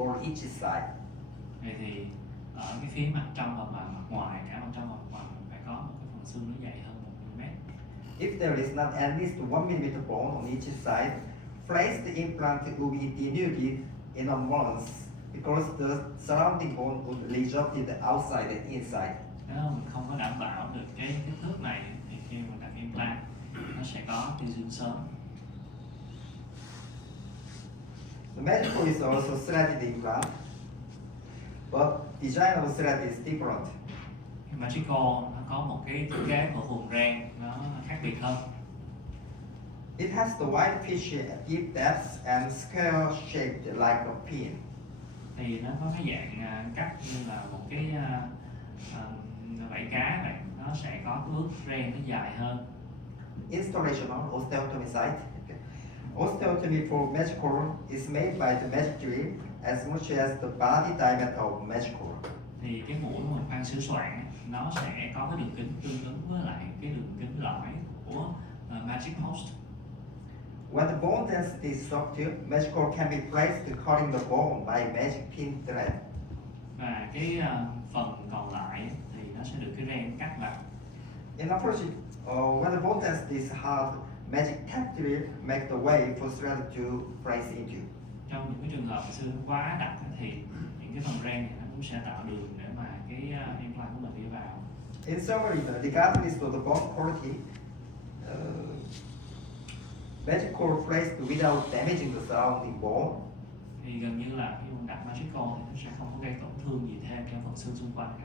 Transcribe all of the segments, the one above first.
on each side. Vậy thì ở cái phía mặt trong và mặt ngoài, cả mặt trong và mặt ngoài mình phải có một cái phần xương nó dày hơn 1 mm. If there is not at least 1 mm bone on each side, place the implant will be denuded in a month because the surrounding bone would reject the outside and inside. Nếu mình không có đảm bảo được cái kích thước này thì khi mình đặt implant nó sẽ có tiêu dương sớm. The medical is also threaded implant, but design of thread is different. Magical nó có một cái thiết kế của vùng ren nó khác biệt hơn. It has the wide pitch, deep depth, and square shaped like a pin. Thì nó có cái dạng cắt như là một cái vảy cá này, nó sẽ có cái bước ren nó dài hơn. Installation on osteotomy site. Osteotomy for magical is made by the magic drill as much as the body diameter of magical. Thì cái mũi của mình khoan sửa soạn nó sẽ có cái đường kính tương ứng với lại cái đường kính lõi của magic post. When the bone density is subtle, magical can be placed cutting the bone by magic pin thread. Và cái phần còn lại thì nó sẽ được cái ren cắt vào. In approach, when the bone density is hard, magic tap drill make the way for thread to place into. Trong những cái trường hợp xương quá đặc thì những cái phần ren này nó cũng sẽ tạo đường để mà cái implant của mình đi vào. In summary, regardless of the bone quality, magical placed without damaging the surrounding bone. Thì gần như là khi mình đặt magical thì nó sẽ không có gây tổn thương gì thêm cho phần xương xung quanh cả.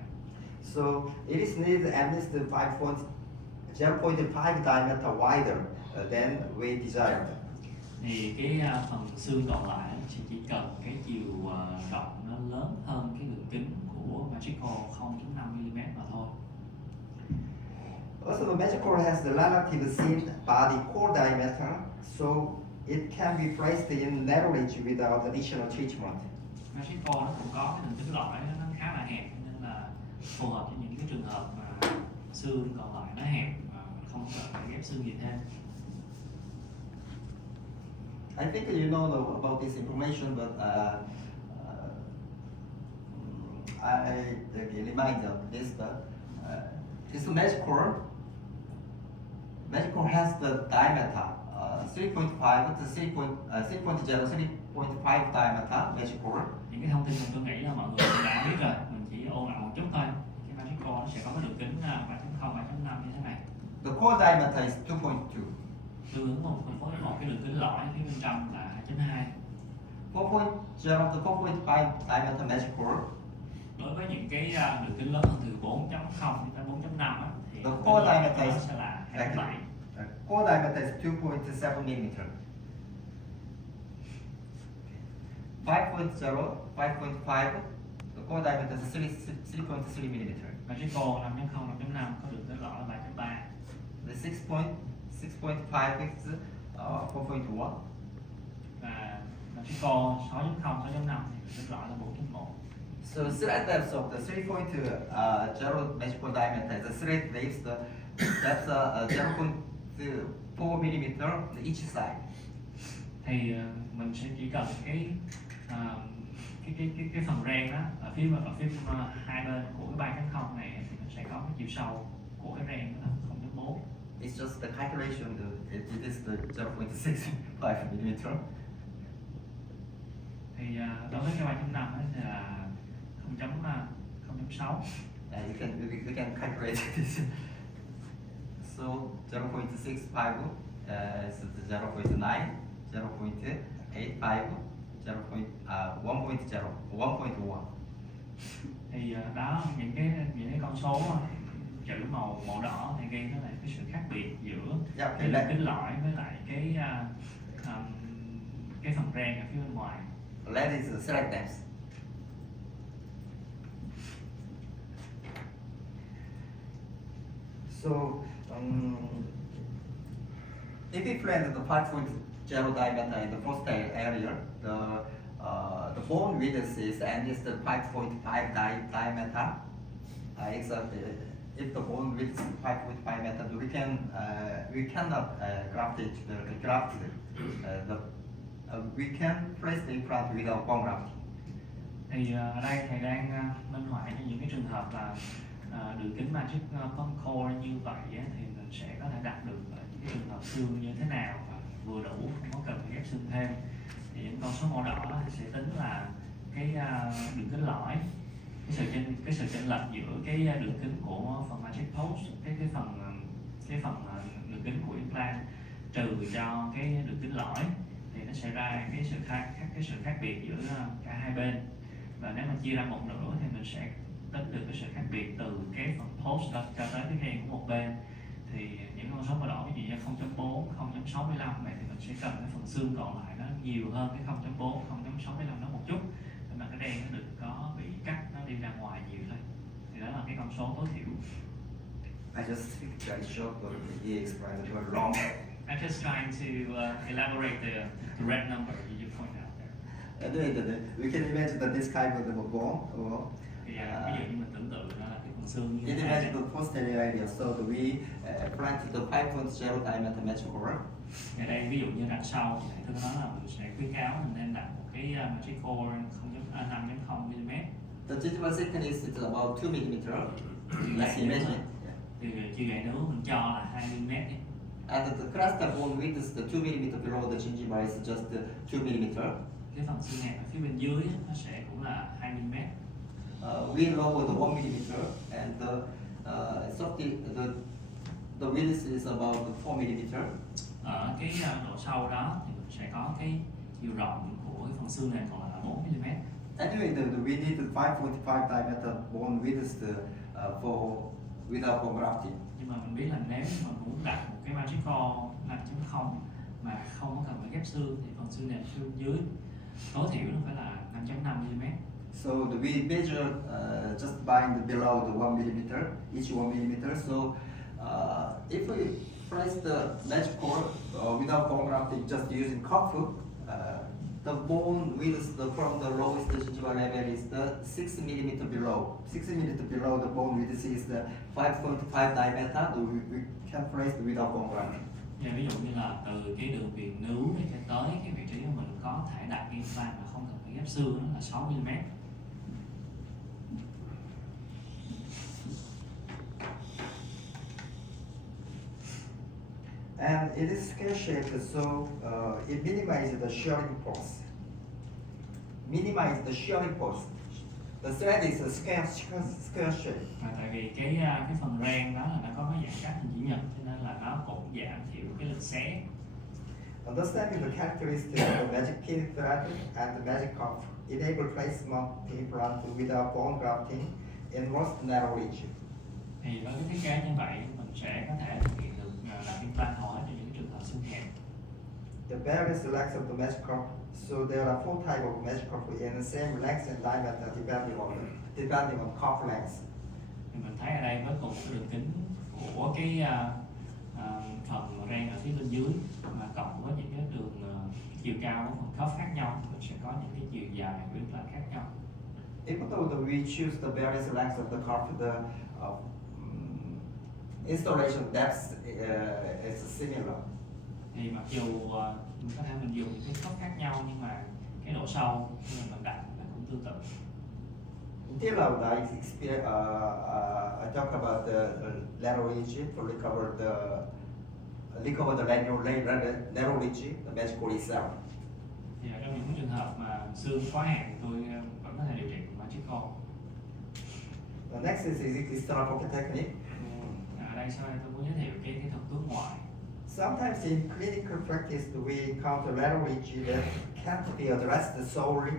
So it is needed at least 0.5 diameter wider than we desired. Thì cái phần xương còn lại chỉ cần cái chiều rộng nó lớn hơn cái đường kính của magical 0.5 mm mà thôi. Also, the magical has the relative thin body core diameter, so it can be placed in narrow range without additional treatment. Magical nó cũng có cái đường kính lõi nó khá là hẹp nên là phù hợp cho những cái trường hợp mà xương còn lại nó hẹp và mình không cần phải ghép xương gì thêm. I think you know about this information, but I remind of this. But this magical has the diameter 3.5 to 3.5 diameter magical. Những cái thông tin mình tôi nghĩ là mọi người cũng đã biết rồi, mình chỉ ôn lại một chút thôi. Cái magical nó sẽ có cái đường kính 3.0, 3.5 như thế này. The core diameter is 2.2. Tương ứng một cái đường kính lõi phía bên trong là 2.2. 4.0 to 4.5 diameter magical. Đối với những cái đường kính lớn hơn từ 4.0 đến 4.5 thì The core diameter sẽ là 2.7. Core diameter is 2.7 mm. 5.0, 5.5. The core diameter is 3.3 mm. Magical 5.0, 5.5 có đường kính lõi là 3.3. The 6.5 is 4.1. Và magical 6.0, 6.5 thì đường kính lõi là 4.1. So thread depth of the 3.0 magical diameter, the thread leaves the depth 0.4 mm on each side. Thì mình sẽ chỉ cần cái phần ren đó ở phía hai bên của cái 3.0 này thì nó sẽ có cái chiều sâu của cái ren đó là 0.4. It's just the calculation. It is the 0.65 mm. Thì đối với cái 3.5 thì là 0.6. You can calculate this. So 0.65 is 0.9, 0.85, 1.1. Thì đó những cái con số chữ màu đỏ thì ghi nó là cái sự khác biệt giữa cái đường kính lõi với lại cái phần ren ở phía bên ngoài. That is the thread depth. So if we plan the 5.0 diameter in the first area, the bone width is at least 5.5 diameter. Except if the bone width is 5.5 meter, we cannot graft it. We can place the implant without bone grafting. Thì ở đây thầy đang minh họa cho những cái trường hợp là đường kính magic punch core như vậy á, thì mình sẽ có thể đặt được những cái trường hợp xương như thế nào và vừa đủ, không có cần phải ghép xương thêm. Thì những con số màu đỏ sẽ tính là cái đường kính lõi, cái sự chênh lệch giữa cái đường kính của phần magic post, cái phần đường kính của implant trừ cho cái đường kính lõi, thì nó sẽ ra cái sự khác biệt giữa cả hai bên. Và nếu mà chia ra một nửa thì mình sẽ tính được cái sự khác biệt từ cái phần post cho tới cái khe của một bên. Thì những con số màu đỏ ví dụ như 0.4, 0.65 này thì mình sẽ cần cái phần xương còn lại nó nhiều hơn cái 0.4, 0.65 đó một chút, để mà cái đen nó đừng có bị cắt, nó đi ra ngoài nhiều thôi. Thì đó là cái con số tối thiểu. I just think very short, but he explained it very long. I'm just trying to elaborate the correct number you point out there. We can imagine that this kind of the bone. Thì ví dụ như mình tưởng tượng nó là cái phần xương như You thế imagine này. the posterior area, so that we planted the 5.0 diameter magic core. Ở đây ví dụ như đặt sau thì tôi nói là mình sẽ khuyến cáo mình nên đặt một cái magic core 5.0 mm. The gingival thickness is about 2 mm. Let's imagine. Thì chiều dài nướu mình cho là 2 mm đi. And the crustal bone width is the 2 mm below the gingiva is just 2 mm. Cái phần xương hẹp ở phía bên dưới nó sẽ cũng là 2 mm. We lower the 1 mm and the width is about 4 mm. Ở cái độ sâu đó thì mình sẽ có cái chiều rộng của cái phần xương này còn là 4 mm. Anyway, we need the 5.5 diameter bone width for without bone grafting. Nhưng mà mình biết là nếu mà muốn đặt một cái magic core 5.0 mà không có cần phải ghép xương thì phần xương nền phía dưới tối thiểu nó phải là 5.5 mm. So we measure just by below the 1 mm, each 1 mm. So if we place the magic core without bone grafting, just using cuff, the bone width from the lowest gingival level is the 6 mm below. 6 mm below the bone width is the 5.5 diameter. We can place without bone grafting. Ví dụ như là từ cái đường viền nướu này cho tới cái vị trí mà mình có thể đặt implant mà không cần phải ghép xương, đó là 6 mm. And it is scale shaped, so it minimizes the shearing force. Minimize the shearing force. The thread is a scale shape. Tại vì cái phần ren đó là nó có cái dạng cắt hình chữ nhật, cho nên là nó cũng giảm thiểu cái lực xé. Understanding the characteristics of the magic key thread and the magic cuff enable placement of implant without bone grafting in most narrow region. Thì với cái thiết kế như vậy mình sẽ có thể thực hiện được đặt implant hầu hết cho những trường hợp xương hẹp. The various lengths of the magic cuff. So there are 4 types of magic cuff in the same length and diameter depending on cuff length. Thì mình thấy ở đây với cùng cái đường kính của cái phần ren ở phía bên dưới mà cộng với những cái đường chiều cao của phần cuff khác nhau, mình sẽ có những cái chiều dài của implant khác nhau. Even though we choose the various lengths of the cuff, the installation depth is similar. Thì mặc dù mình có thể mình dùng những cái cuff khác nhau nhưng mà cái độ sâu khi mà mình đặt là cũng tương tự. Until now, I talk about the lateral ridge to recover the lateral ridge, the magic core itself. Thì ở trong những trường hợp mà xương quá hẹp thì tôi vẫn có thể điều trị bằng magic core. The next is external pocket technique. Ở đây sau đây tôi muốn giới thiệu cái thuật tướng ngoại. Sometimes in clinical practice, we encounter lateral ridge that can't be addressed solely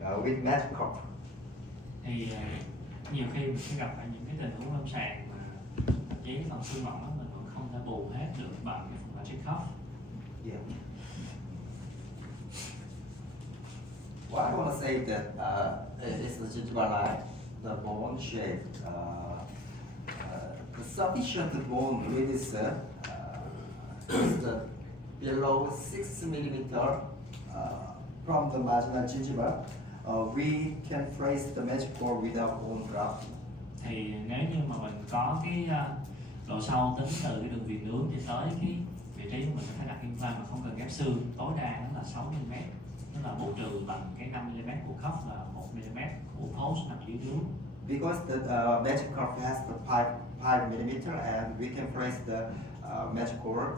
with magic cuff. Thì nhiều khi mình sẽ gặp phải những cái tình huống lâm sàng mà thậm chí phần xương mỏng đó mình vẫn không thể bù hết được bằng cái phần magic cuff. Yeah. What I want to say that is the gingival line, the bone shape, the sufficient bone width is below 6 mm from the marginal gingiva. We can place the magic core without bone grafting. Thì nếu như mà mình có cái độ sâu tính từ cái đường viền nướu cho tới cái vị trí của mình có thể đặt implant mà không cần ghép xương, tối đa nó là 6 mm, tức là bù trừ bằng cái 5 mm của cuff là 1 mm. của post nằm dưới nước. Because the magic curve has the 5 millimeter, and we can place the magic curve.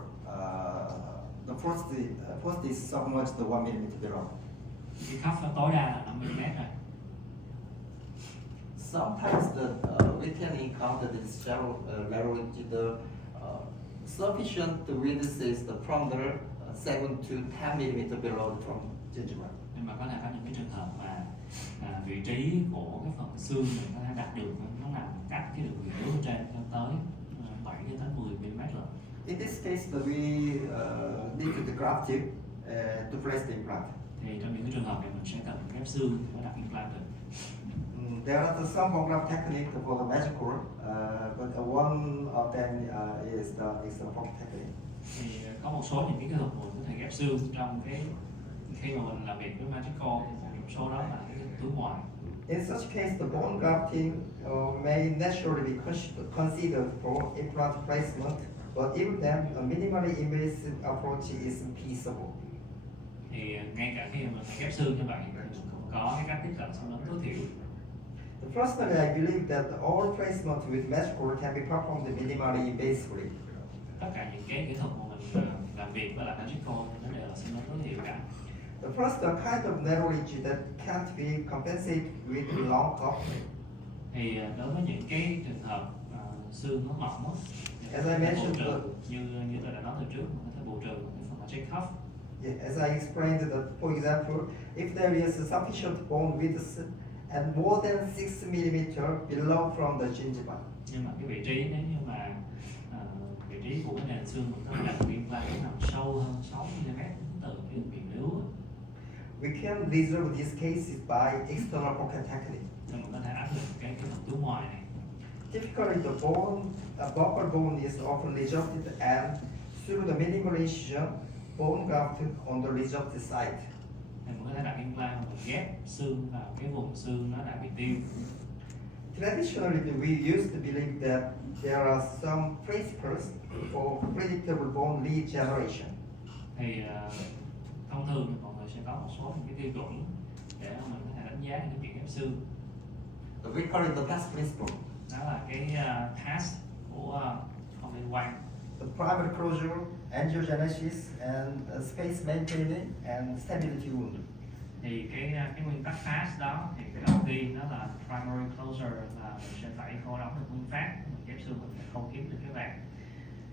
The first is somewhat the 1 millimeter below. Cái cuff nó tối đa là 5 mm rồi. Sometimes we can encounter this shallow lateral to the sufficient width is from the 7 to 10 millimeter below from gingiva. Nhưng mà có thể có những cái trường hợp mà vị trí của cái phần xương mình có thể đạt được nó nằm cách cái đường viền nước trên cho tới 7 cho tới 10 mm rồi. In this case, we need to graft it to place the implant. Thì trong những cái trường hợp này mình sẽ cần ghép xương để đặt implant được. There are some bone graft technique for the magic curve, but one of them is the pocket technique. Thì có một số những cái kỹ thuật mình có thể ghép xương trong cái khi mà mình làm việc với magic core, thì một số đó là cái túi ngoài. In such case, the bone grafting may naturally be considered for implant placement, but even then, a minimally invasive approach is feasible. Thì ngay cả khi mà mình ghép xương như vậy thì mình cũng có cái cách tiếp cận xâm lấn tối thiểu. Personally, I believe that all placement with magic curve can be performed minimally invasively. Tất cả những cái kỹ thuật mà mình làm việc với lại magic core thì nó đều là xâm lấn tối thiểu cả. The first kind of narrow ridge that can't be compensated with long cuff. Thì đối với những cái trường hợp xương nó mỏng á, As I mentioned, như tôi đã nói từ trước, mình có thể bù trừ cái phần magic cuff. Yeah, as I explained, for example, if there is sufficient bone width and more than 6 millimeter below from the gingiva, Nhưng mà cái vị trí nếu như mà vị trí của cái nền xương mình có đặt implant nó nằm sâu hơn 6 mm từ cái viền níu, we can resolve these cases by external pocket technique. thì mình có thể áp dụng cái phần túi ngoài này. Typically, the buccal bone is often rejected, and through the minimal incision, bone graft on the rejected side. Thì mình có thể đặt implant và mình ghép xương vào cái vùng xương nó đã bị tiêu. Traditionally, we used to believe that there are some principles for predictable bone regeneration. Thì thông thường thì mọi người sẽ có một số những cái tiêu chuẩn để mà mình có thể đánh giá những cái việc ghép xương. We call it the task principle. Đó là cái task của không liên quan. The primary closure, angiogenesis, and space maintaining and stability wound. Thì cái nguyên tắc task đó thì cái đầu tiên đó là primary closure, là mình sẽ phải khâu đóng được nguyên phát, mình ghép xương mình phải khâu kín được cái vạt.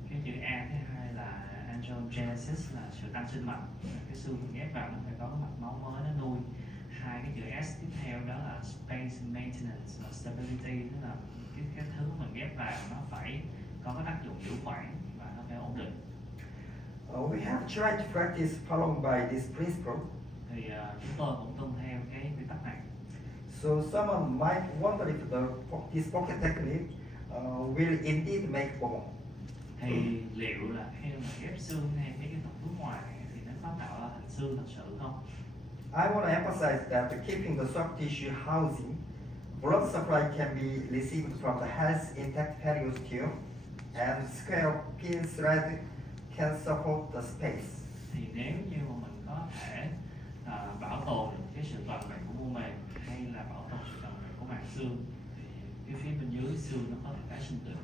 Cái chữ A thứ hai là angiogenesis, là sự tăng sinh mạch, cái xương mình ghép vào nó phải có cái mạch máu mới nó nuôi. Hai cái chữ S tiếp theo đó là space maintenance và stability, tức là cái thứ mình ghép vào nó phải có cái tác dụng giữ khoảng và nó phải ổn định. We have tried to practice following by this principle. Thì chúng tôi cũng tuân theo cái quy tắc này. So someone might wonder if this pocket technique will indeed make bone. Thì liệu là khi mà ghép xương hay cái phần túi ngoài này thì nó có tạo ra thành xương thật sự không? I want to emphasize that keeping the soft tissue housing, blood supply can be received from the health intact periosteum, and square pin thread can support the space. Thì nếu như mà mình có thể bảo tồn được cái sự toàn vẹn của mô mềm hay là bảo tồn sự toàn vẹn của màng xương, thì cái phía bên dưới xương nó có thể tái sinh được.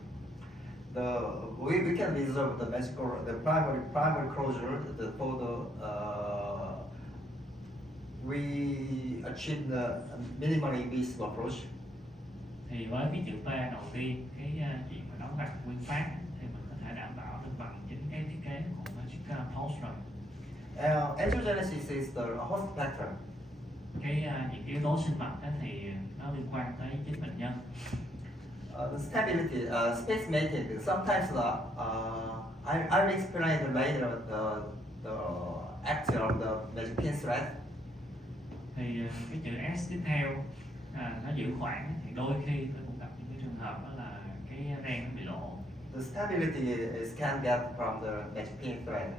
We can reserve the primary closure for the we achieve the minimally invasive approach. Thì với cái chữ P đầu tiên, cái chuyện mà đóng đặt nguyên phát thì mình có thể đảm bảo được bằng chính cái thiết kế của Magic Pulse rồi. Angiogenesis is the host factor. Những yếu tố sinh mạch thì nó liên quan tới chính bệnh nhân. The stability, space maintenance. Sometimes I'll explain later the action of the magic pin thread. Thì cái chữ S tiếp theo nó giữ khoảng, thì đôi khi tôi cũng gặp những cái trường hợp đó là cái ren nó bị lộ. The stability is can get from the magic pin thread.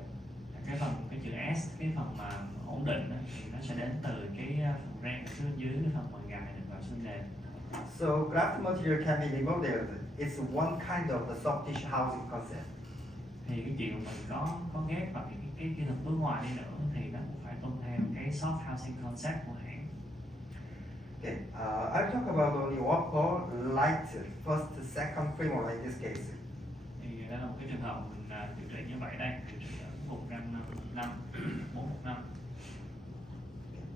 Cái chữ S, cái phần mà ổn định thì nó sẽ đến từ cái phần ren ở phía dưới, cái phần mà gài được vào xương nền. So graft material can be remodeled. It's one kind of the soft tissue housing concept. Thì cái chuyện mình có ghép vào những cái kỹ thuật bên ngoài đi nữa thì nó cũng phải tuân theo cái soft housing concept của hãng. Okay, I'll talk about only one pore, light first, second premolar in this case. Thì đây là một cái trường hợp mình điều trị như vậy đây, điều trị ở vùng răng 5 415.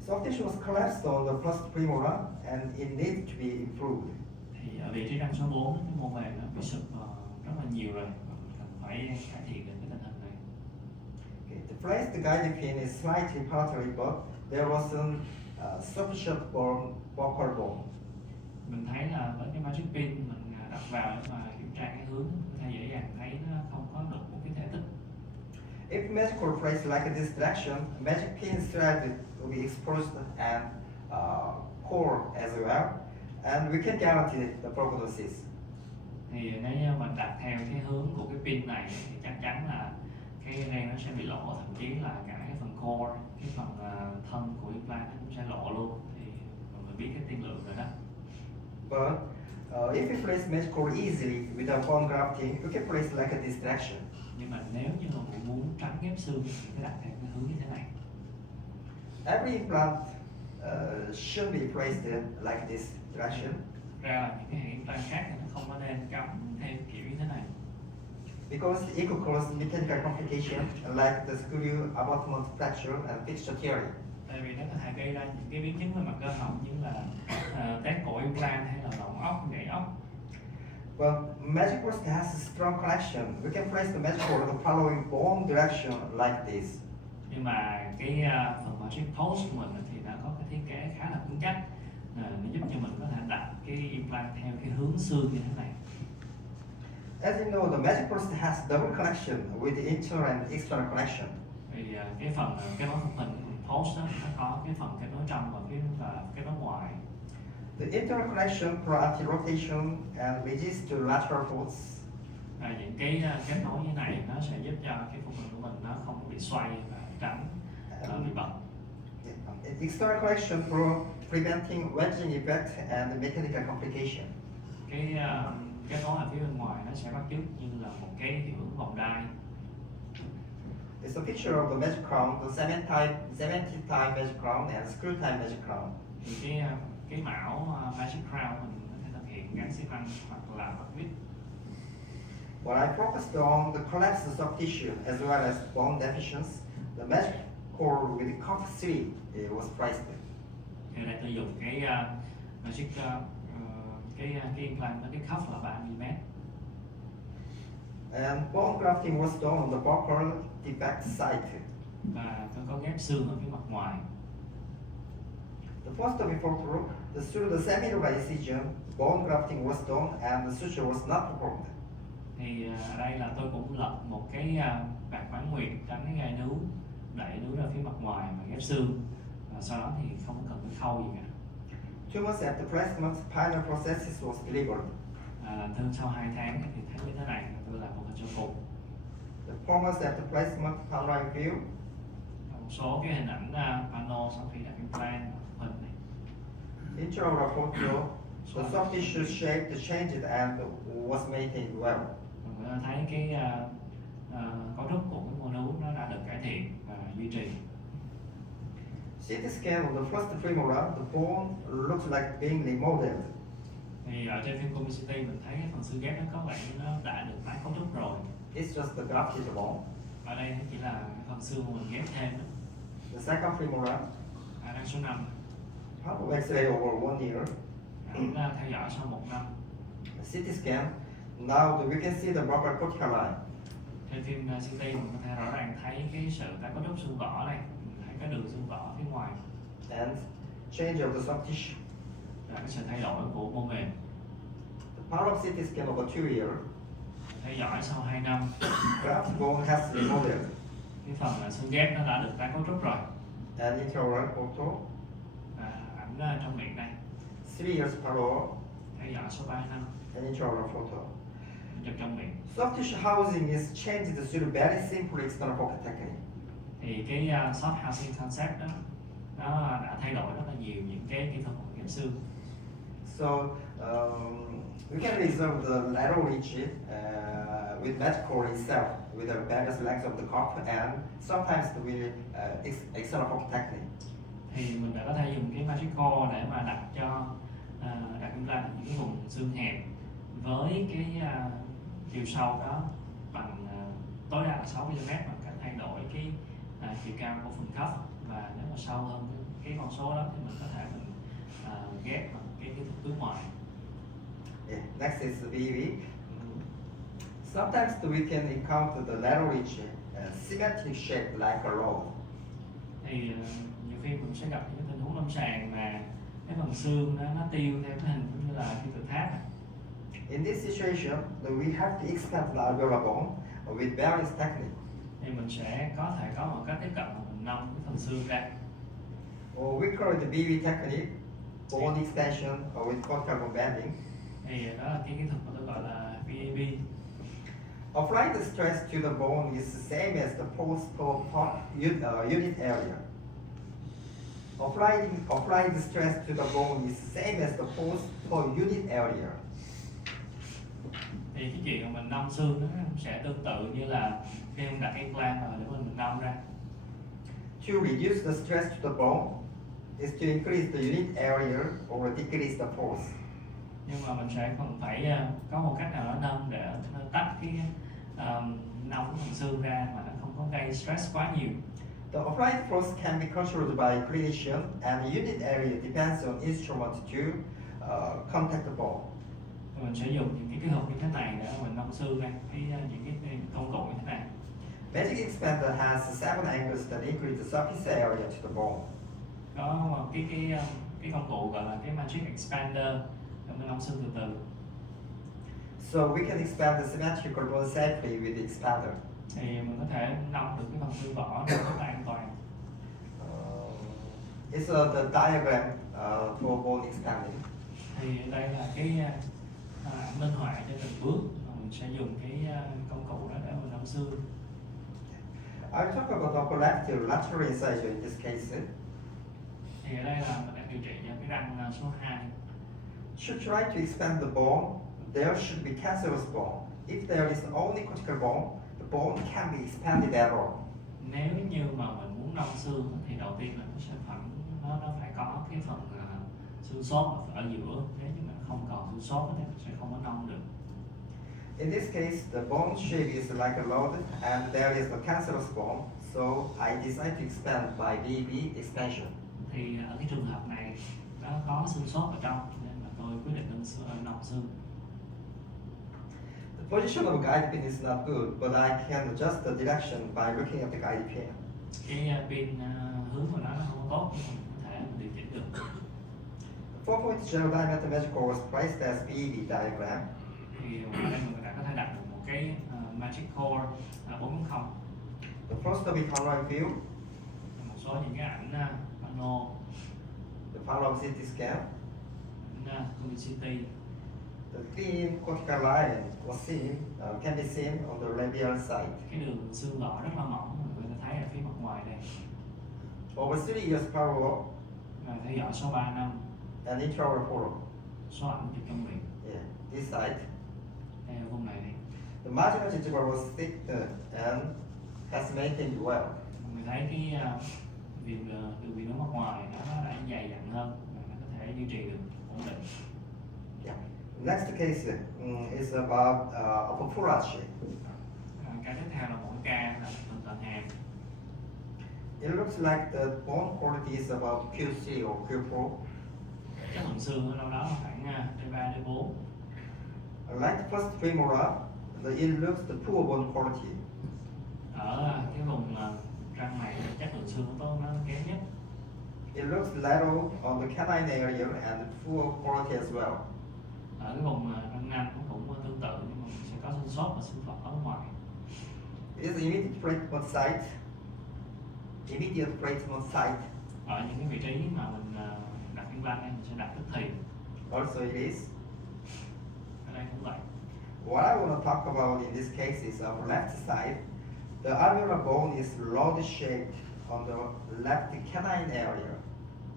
Soft tissue was collapsed on the first premolar and it needs to be improved. Thì ở vị trí răng số 4 cái mô mềm nó bị sụp rất là nhiều rồi, và mình cần phải cải thiện được cái tình hình này. Okay, the place the guiding pin is slightly powdery, but there wasn't sufficient buccal bone. Mình thấy là với cái magic pin mình đặt vào để mà kiểm tra cái hướng, có thể dễ dàng thấy nó không có được một cái thể tích. If magical place like a distraction, magic pin thread will be exposed and core as well, and we can guarantee the prognosis. Thì nếu như mình đặt theo cái hướng của cái pin này thì chắc chắn là cái ren nó sẽ bị lộ, thậm chí là cả cái phần core, cái phần thân của implant nó cũng sẽ lộ luôn. Thì mình biết cái tiên lượng rồi đó. But if we place magical easily without bone grafting, we can place like a distraction. Nhưng mà nếu như mà bạn muốn tránh ghép xương thì phải đặt theo cái hướng như thế này. Every implant should be placed like this direction. Ra là những cái hệ implant khác thì nó không có nên cắm theo kiểu như thế này. Because it could cause mechanical complication like the screw abutment fracture and fixture tearing. Tại vì nó có thể gây ra những cái biến chứng về mặt cơ học như là tét cổ implant hay là lỏng ốc, gãy ốc. Well, magic work has a strong connection. We can place the magic work in the following bone direction like this. Nhưng mà cái phần magic post của mình thì nó có cái thiết kế khá là cứng chắc, nó giúp cho mình có thể đặt cái implant theo cái hướng xương như thế này. As you know, the magic post has double connection with the internal and external connection. Thì cái phần kết nối khung hình post đó, nó có cái phần kết nối trong và kết nối ngoài. The internal connection for anti-rotation and leads to lateral force. Những cái kết nối như này nó sẽ giúp cho cái khung hình của mình nó không bị xoay và tránh bị bật. External connection for preventing wedging effect and mechanical complication. Cái kết nối ở phía bên ngoài nó sẽ bắt chước như là một cái hiệu ứng vòng đai. It's a picture of the magic crown, the 70 time magic crown and screw time magic crown. Thì cái mão magic crown mình có thể thực hiện gắn xi măng hoặc là bắt vít. When I focused on the collapse of tissue as well as bone deficiency, the magic core with cuff 3 was placed. Thì đây tôi dùng cái magic cái implant với cái cuff là 3 mm. And bone grafting was done on the buccal defect site. Và tôi có ghép xương ở phía mặt ngoài. The first before through, through the semilunar incision, bone grafting was done and the suture was not performed. Thì ở đây là tôi cũng lật một cái bạc bán nguyệt tránh cái gai nướu, đẩy nướu ra phía mặt ngoài và ghép xương, và sau đó thì không có cần cái khâu gì cả. 2 months after placement, final prosthesis was delivered. Làm thêm sau 2 tháng thì thấy như thế này, tôi làm một hình cho cùng. The 4 months after placement, panoramic view. Một số cái hình ảnh pano sau khi đặt implant hình này. Intraoral photo, the soft tissue shape changed and was maintained well. Mình có thấy cái cấu trúc của cái mô nướu nó đã được cải thiện và duy trì. CT scan of the first premolar, the bone looks like being remodeled. Thì ở trên phim comicity mình thấy cái phần xương ghép nó có vẻ như nó đã được tái cấu trúc rồi. It's just the grafted bone. Ở đây nó chỉ là cái phần xương của mình ghép thêm đó. The second premolar, Răng số 5. half X-ray over 1 year. Chúng theo dõi sau 1 năm. CT scan, now we can see the proper cortical line. Trên phim CT mình có thể rõ ràng thấy cái sự tái cấu trúc xương vỏ này, mình thấy cái đường xương vỏ phía ngoài. And change of the soft tissue. Và cái sự thay đổi của mô mềm. The power of CT scan over 2 years. Theo dõi sau 2 năm. Graft bone has remodeled. Cái phần xương ghép nó đã được tái cấu trúc rồi. And intraoral photo. Ảnh trong miệng đây. 3 years follow-up. Theo dõi sau 3 năm. And intraoral photo. Chụp trong miệng. Soft tissue housing is changed through very simple external pocket technique. Thì cái soft housing concept đó nó đã thay đổi rất là nhiều những cái kỹ thuật của ghép xương. So we can reserve the lateral ridge with magic core itself with the various lengths of the cup and sometimes with external pocket technique. thì mình đã có thể dùng cái magic core để mà đặt cho đặt implant ở những cái vùng xương hẹp với cái chiều sâu đó bằng tối đa là 6 mm bằng cách thay đổi cái chiều cao của phần khớp, và nếu mà sâu hơn cái con số đó thì mình có thể mình ghép bằng cái kỹ thuật túi ngoài. Yeah. Next is the BV. Sometimes we can encounter the lateral ridge symmetric shape like a rod. Thì nhiều khi mình sẽ gặp những tình huống lâm sàng mà cái phần xương nó tiêu theo cái hình cũng như là kim tự tháp. In this situation, we have to expand the alveolar bone with various techniques. Thì mình sẽ có thể có một cách tiếp cận mà mình nâng cái phần xương ra. Or we call it the BV technique, bone extension or with concave bending. Thì đó là cái kỹ thuật mà tôi gọi là BAB. Applying the stress to the bone is the same as the force per unit area. Applying the stress to the bone is the same as the force per unit area. Thì cái chuyện mà mình nâng xương nó sẽ tương tự như là khi mình đặt implant rồi để mình nâng ra. To reduce the stress to the bone is to increase the unit area or decrease the force. Nhưng mà mình sẽ còn phải có một cách nào đó nâng để tách cái nâng cái phần xương ra mà nó không có gây stress quá nhiều. The applied force can be controlled by clinician, and the unit area depends on instrument to contact the bone. Mình sẽ dùng những cái kỹ thuật như thế này để mình nâng xương ra, những cái công cụ như thế này. Magic expander has 7 angles that increase the surface area to the bone. Có một cái công cụ gọi là cái magic expander để mình nâng xương từ từ. So we can expand the symmetrical bone safely with the expander. Thì mình có thể nâng được cái phần xương vỏ rất là an toàn. It's the diagram for bone expanding. Thì đây là cái minh họa cho từng bước mà mình sẽ dùng cái công cụ đó để mình nâng xương. I'll talk about upper left lateral incisor in this case. Thì ở đây là mình đang điều trị cho cái răng số 2. Should try to expand the bone, there should be cancerous bone. If there is only cortical bone, the bone can be expanded at all. Nếu như mà mình muốn nâng xương thì đầu tiên là nó phải có cái phần xương xốp ở giữa. Nếu như mà không còn xương xốp thì mình sẽ không có nâng được. In this case, the bone shape is like a load, and there is a cancerous bone, so I decided to expand by BB expansion. Thì ở cái trường hợp này nó có xương xốp ở trong nên là tôi quyết định nâng xương. The position of a guide pin is not good, but I can adjust the direction by looking at the guide pin. Cái pin hướng của nó không có tốt nhưng mình có thể điều chỉnh được. The 4-point gel diameter magical was placed as BB diagram. Thì ở đây mình đã có thể đặt được một cái magic core 4.0. The first of it panoramic view, Một số những cái ảnh pano, the panoramic CT scan, ảnh City. the thin cortical line can be seen on the labial side. Cái đường xương vỏ rất là mỏng, người ta thấy ở phía mặt ngoài đây. Over 3 years parallel Và theo dõi số 3 năm, and intraoral follow. số ảnh chụp trong miệng. Yeah, this side. Đây là vùng này này. The marginal gingival was thick and has maintained well. Người thấy cái đường viền ở mặt ngoài nó đã dày dặn hơn và nó có thể duy trì được ổn định. Yeah. Next case is about upper forearch shape. Cái tiếp theo là một cái ca là phần tận hàm. It looks like the bone quality is about Q3 or Q4. Chất lượng xương ở đâu đó khoảng D3, D4. Like the first femora, it looks the poor bone quality. Ở cái vùng răng này chất lượng xương nó kém nhất. It looks lateral on the canine area and poor quality as well. Ở cái vùng răng nanh nó cũng tương tự nhưng mà mình sẽ có xương xốp và xương vỏ ở ngoài. It is immediate plate on site. Immediate plate on site. Ở những cái vị trí mà mình đặt implant này mình sẽ đặt tức thì. Also it is. Ở đây cũng vậy. What I want to talk about in this case is on the left side. The alveolar bone is rod shaped on the left canine area.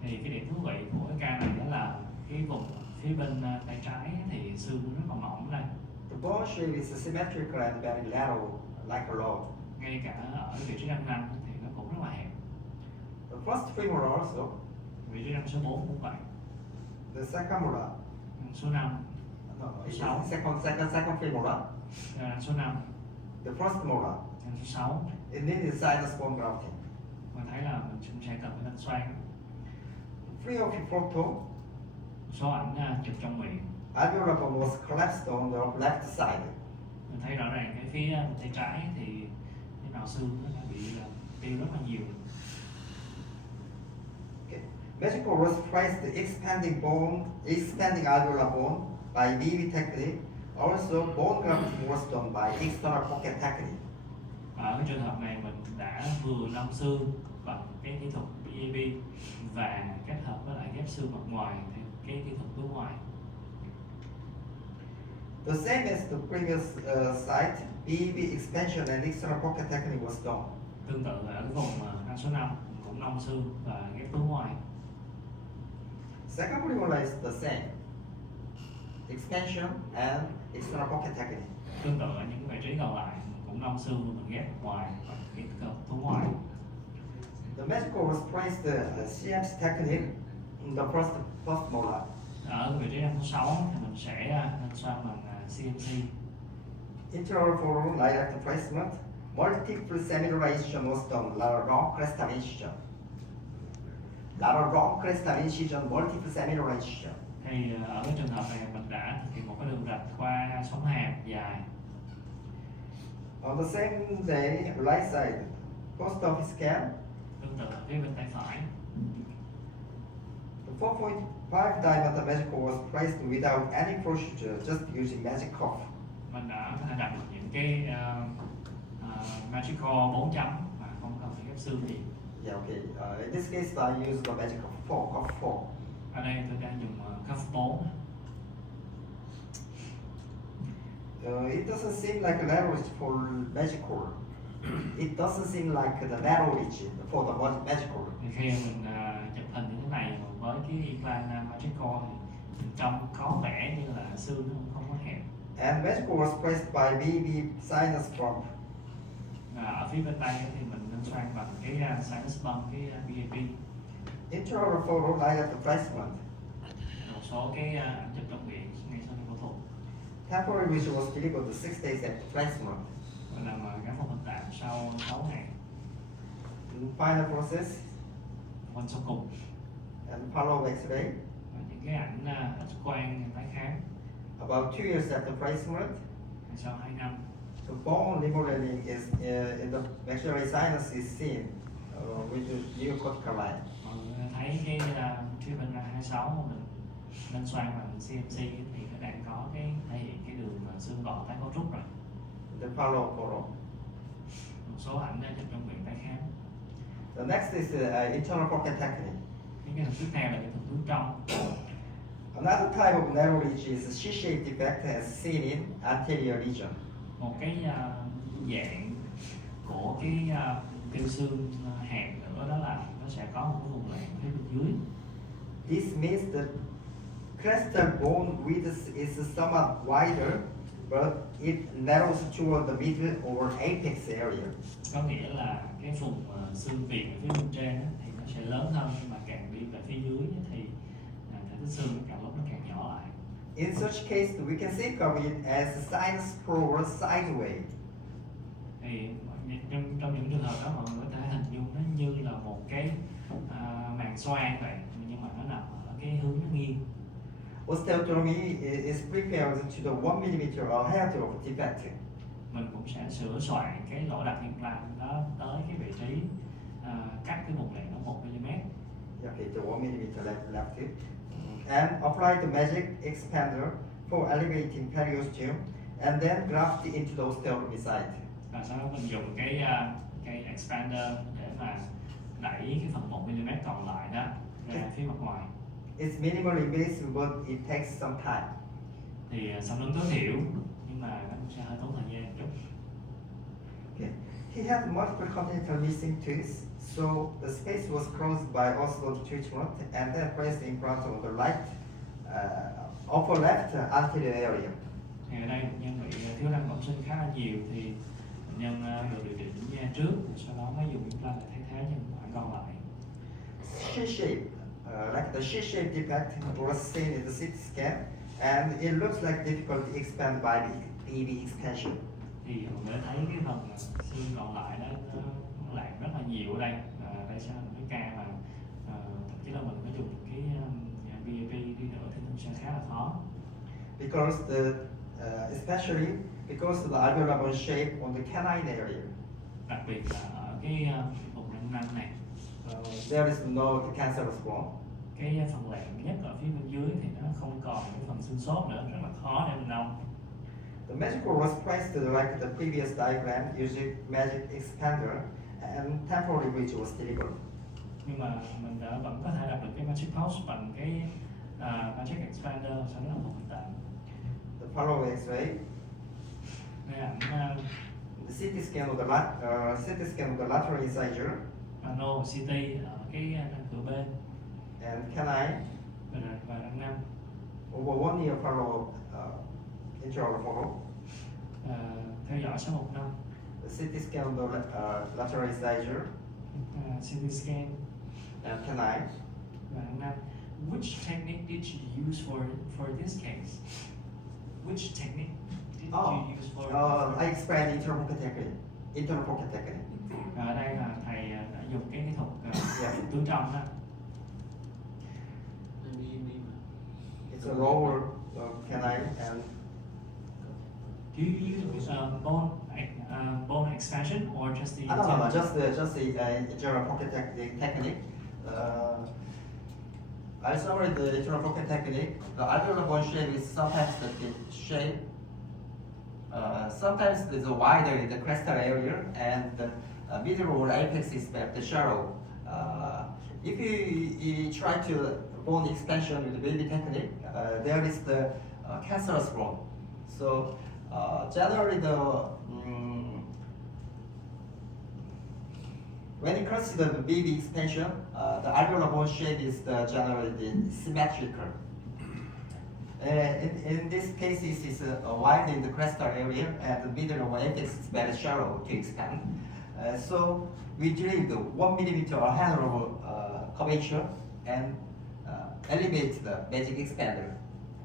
Thì cái điểm thú vị của cái ca này đó là cái vùng phía bên tay trái thì xương rất là mỏng đây. The bone shape is symmetrical and very lateral, like a rod. Ngay cả ở vị trí răng nanh thì nó cũng rất là hẹp. The first femur also vị trí răng số 4 của bạn. The second molar. Răng số 5. No, it's Sáu. second premolar. Răng số 5. The first molar. Răng số 6. It needs sinus bone grafting. Mình thấy là mình cũng sẽ cần phải nâng xoang. Free of photo, Số ảnh chụp trong miệng. alveolar bone was collapsed on the left side. Mình thấy rõ ràng cái phía tay trái thì cái màu xương nó đã bị tiêu rất là nhiều. Okay. Magical was placed the expanding alveolar bone by BB technique. Also, bone grafting was done by external pocket technique. Ở cái trường hợp này mình đã vừa nâng xương bằng cái kỹ thuật BAB và kết hợp với lại ghép xương mặt ngoài theo cái kỹ thuật hướng ngoài. The same as the previous site, BB expansion and external pocket technique was done. Tương tự ở cái vùng răng số 5 cũng nâng xương và ghép hướng ngoài. Second premolar is the same. Expansion and external pocket technique. Tương tự ở những cái vị trí còn lại cũng nâng xương và mình ghép ngoài và ghép hướng ngoài. The magical was placed the CMC technique in the first molar. Ở vị trí răng số 6 thì mình sẽ nâng xoang bằng CMC. Intraoral foramen light placement, multiple seminorization was done, lateral wrong crestal incision. Lateral wrong crestal incision, multiple seminorization. Thì ở cái trường hợp này mình đã thực hiện một cái đường rạch qua sống hàm dài. On the same day, right side, post office scan, Tương tự phía bên tay phải. the 4.5 diameter magical was placed without any procedure, just using magic cuff. Mình đã có thể đặt được những cái magic core 4 chấm mà không cần phải ghép xương gì. Yeah, okay. In this case, I use the magic cuff 4. Ở đây tôi đang dùng cuff 4. It doesn't seem like a lateral ridge for magical. It doesn't seem like the narrow ridge for the magical. Thì khi mình chụp hình như thế này với cái implant magic core thì trông có vẻ như là xương nó không có hẹp. And magical was placed by BB sinus bump. Ở phía bên tay thì mình nâng xoang bằng cái sinus bump, cái BAP. Intraoral photo light at the placement. Một số cái ảnh chụp trong miệng ngay sau khi phẫu thuật. Temporary vision was delivered 6 days after placement. Và làm gắn phục hình tạm sau 6 ngày. Final process Phần sau cùng and follow X-ray. và những cái ảnh X-quang tái khám About 2 years after placement, sau 2 năm. the bone remodeling is in the maxillary sinus is seen with the new cortical line. Mọi người thấy cái phía bên 26 mà mình nâng xoang bằng CMC thì nó đang có cái thể hiện cái đường xương gòn tái cấu trúc rồi. The follow photo. Một số ảnh chụp trong miệng tái khám. The next is internal pocket technique. Cái hình tiếp theo là cái thuật hướng trong. Another type of narrow ridge is a C-shaped defect as seen in anterior region. Một cái dạng của cái tiêu xương hàm nữa đó là nó sẽ có một cái vùng lạn phía bên dưới. This means the crestal bone width is somewhat wider, but it narrows toward the middle or apex area. Có nghĩa là cái vùng xương viền ở phía bên trên á, thì nó sẽ lớn hơn, nhưng mà càng đi về phía dưới á, thì thể tích xương càng lúc nó càng nhỏ lại. In such case, we can think of it as a sinus forward sideway. Thì trong những trường hợp đó mọi người có thể hình dung nó như là một cái màng xoang vậy, nhưng mà nó nằm ở cái hướng nó nghiêng. Osteotomy is prepared to the 1 mm ahead of defect. Mình cũng sẽ sửa soạn cái lỗ đặt implant đó tới cái vị trí cách cái vùng lạn nó 1 mm. Okay, the 1 mm left it. And apply the magic expander for elevating periosteum, and then graft it into the osteotomy site. Và sau đó mình dùng cái expander để mà đẩy cái phần 1 mm còn lại đó ra phía mặt ngoài. It's minimally invasive, but it takes some time. Thì xâm lấn tối thiểu, nhưng mà nó cũng sẽ hơi tốn thời gian một chút. Okay. He had multiple congenital missing teeth, so the space was closed by osseous treatment and then placed implant on the right upper left anterior area. Thì ở đây bệnh nhân bị thiếu răng bẩm sinh khá là nhiều, thì bệnh nhân được điều trị trước, sau đó mới dùng implant để thay thế những khoảng còn lại. C-shape like the C-shaped defect was seen in the CT scan, and it looks like difficulty expanded by the BB expansion. Thì mình mới thấy cái phần xương còn lại đó nó lạc rất là nhiều ở đây, và đây sẽ là một cái ca mà thậm chí là mình có dùng cái BAP đi nữa thì cũng sẽ khá là khó. Because especially because of the alveolar bone shape on the canine area. Đặc biệt là ở cái vùng răng nanh này, There is no cancerous bone. cái phần lẹn nhất ở phía bên dưới thì nó không còn cái phần xương sốt nữa, rất là khó để mình nâu. The magical was placed like the previous diagram using magic expander, and temporary bridge was delivered. Nhưng mà mình vẫn có thể đạt được cái magic pulse bằng cái magic expander, sau đó là một hình tạm. The follow X-ray. Đây ảnh The CT scan of the lateral incisor. no CT ở cái răng cửa bên And canine. và răng nanh. Over 1 year follow, intraoral follow. Theo dõi sau 1 năm. The CT scan of the lateral incisor. CT scan And canine. và răng nanh. Which technique did you use for this case? Which technique did you use for? I explained internal pocket technique. Internal pocket technique. Ở đây là thầy đã dùng cái kỹ thuật Yeah. túi trong đó. It's a lower canine and Do you use bone expansion or just the? no, just the internal pocket technique. I summarize the internal pocket technique. The alveolar bone shape is sometimes the shape. Sometimes it's wider in the crestal area, and the middle or apex is the shallow. If you try to bone expansion with the baby technique, there is the cancerous bone. So generally when you consider the baby expansion, the alveolar bone shape is generally symmetrical. In this case, it's wide in the crestal area, and the middle of apex is very shallow to expand. So we drilled 1 millimeter ahead of curvature and elevate the magic expander,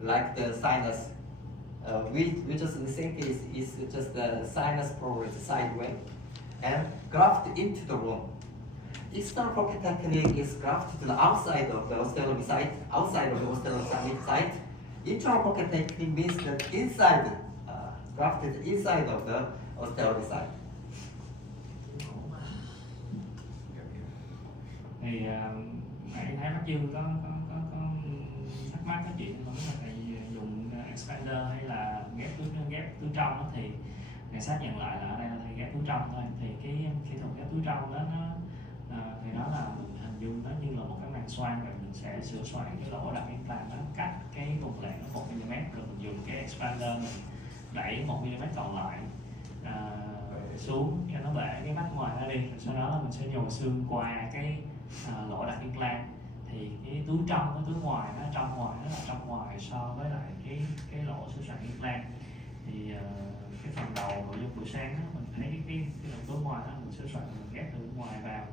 like the sinus. We just think is just the sinus progress sideways, and graft into the bone. External pocket technique is grafted to the outside of the osteotomy site, outside of the osteotomy site. Internal pocket technique means that inside, grafted inside of the osteotomy site. Thì nãy thấy bác Dương có thắc mắc cái chuyện không là thầy dùng expander hay là ghép túi trong đó, thì thầy xác nhận lại là ở đây là thầy ghép túi trong thôi. Thì cái kỹ thuật ghép túi trong đó thì nó là mình hình dung nó như là một cái màng xoang, rồi mình sẽ sửa soạn cái lỗ đặt implant nó cách cái vùng lẹn nó 1 mm, rồi mình dùng cái expander mình đẩy 1 mm còn lại xuống cho nó bể cái mắt ngoài ra đi, rồi sau đó là mình sẽ nhồi xương qua cái lỗ đặt implant. Thì cái túi trong với túi ngoài nó trong ngoài, nó là trong ngoài so với lại cái lỗ sửa soạn implant. Thì cái phần đầu nội dung buổi sáng đó, mình thấy cái lỗ túi ngoài đó mình sửa soạn, mình ghép từ ngoài vào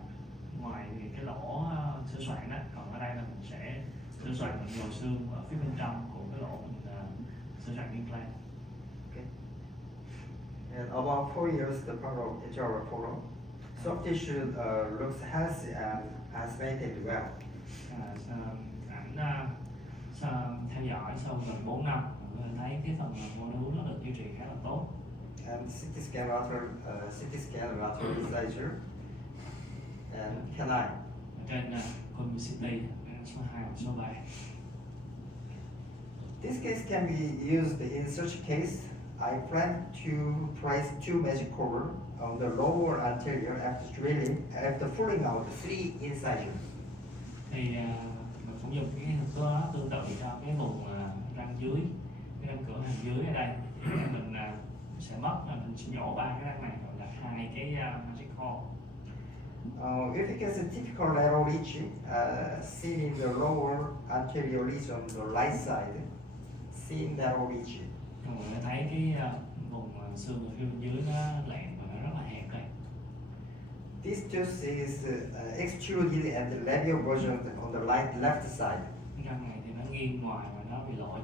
ngoài thì cái lỗ sửa soạn đó, còn ở đây là mình sẽ sửa soạn mình nhồi xương ở phía bên trong của cái lỗ mình sửa soạn implant. Okay. And about 4 years, the intraoral follow. Soft tissue looks healthy and has maintained well. Ảnh theo dõi sau gần 4 năm, mình thấy cái phần mô đun nó được duy trì khá là tốt. And CT scan lateral incisor and canine. Ở trên CT số 2 và số 3. This case can be used in such a case. I plan to place 2 magic cover on the lower anterior after pulling out 3 incisions. Thì mình cũng dùng cái hình đó tương tự cho cái vùng răng dưới, cái răng cửa hàm dưới ở đây. Thì mình sẽ mình sẽ nhổ 3 cái răng này rồi đặt 2 cái magic core. If it gets a typical lateral ridge seen in the lower anterior region on the right side, seen lateral ridge. Mọi người thấy cái vùng xương ở phía bên dưới nó lẹn và nó rất là hẹp đây. this tooth is extruded and the labial version on the left side. Răng này thì nó nghiêng ngoài và nó bị lộ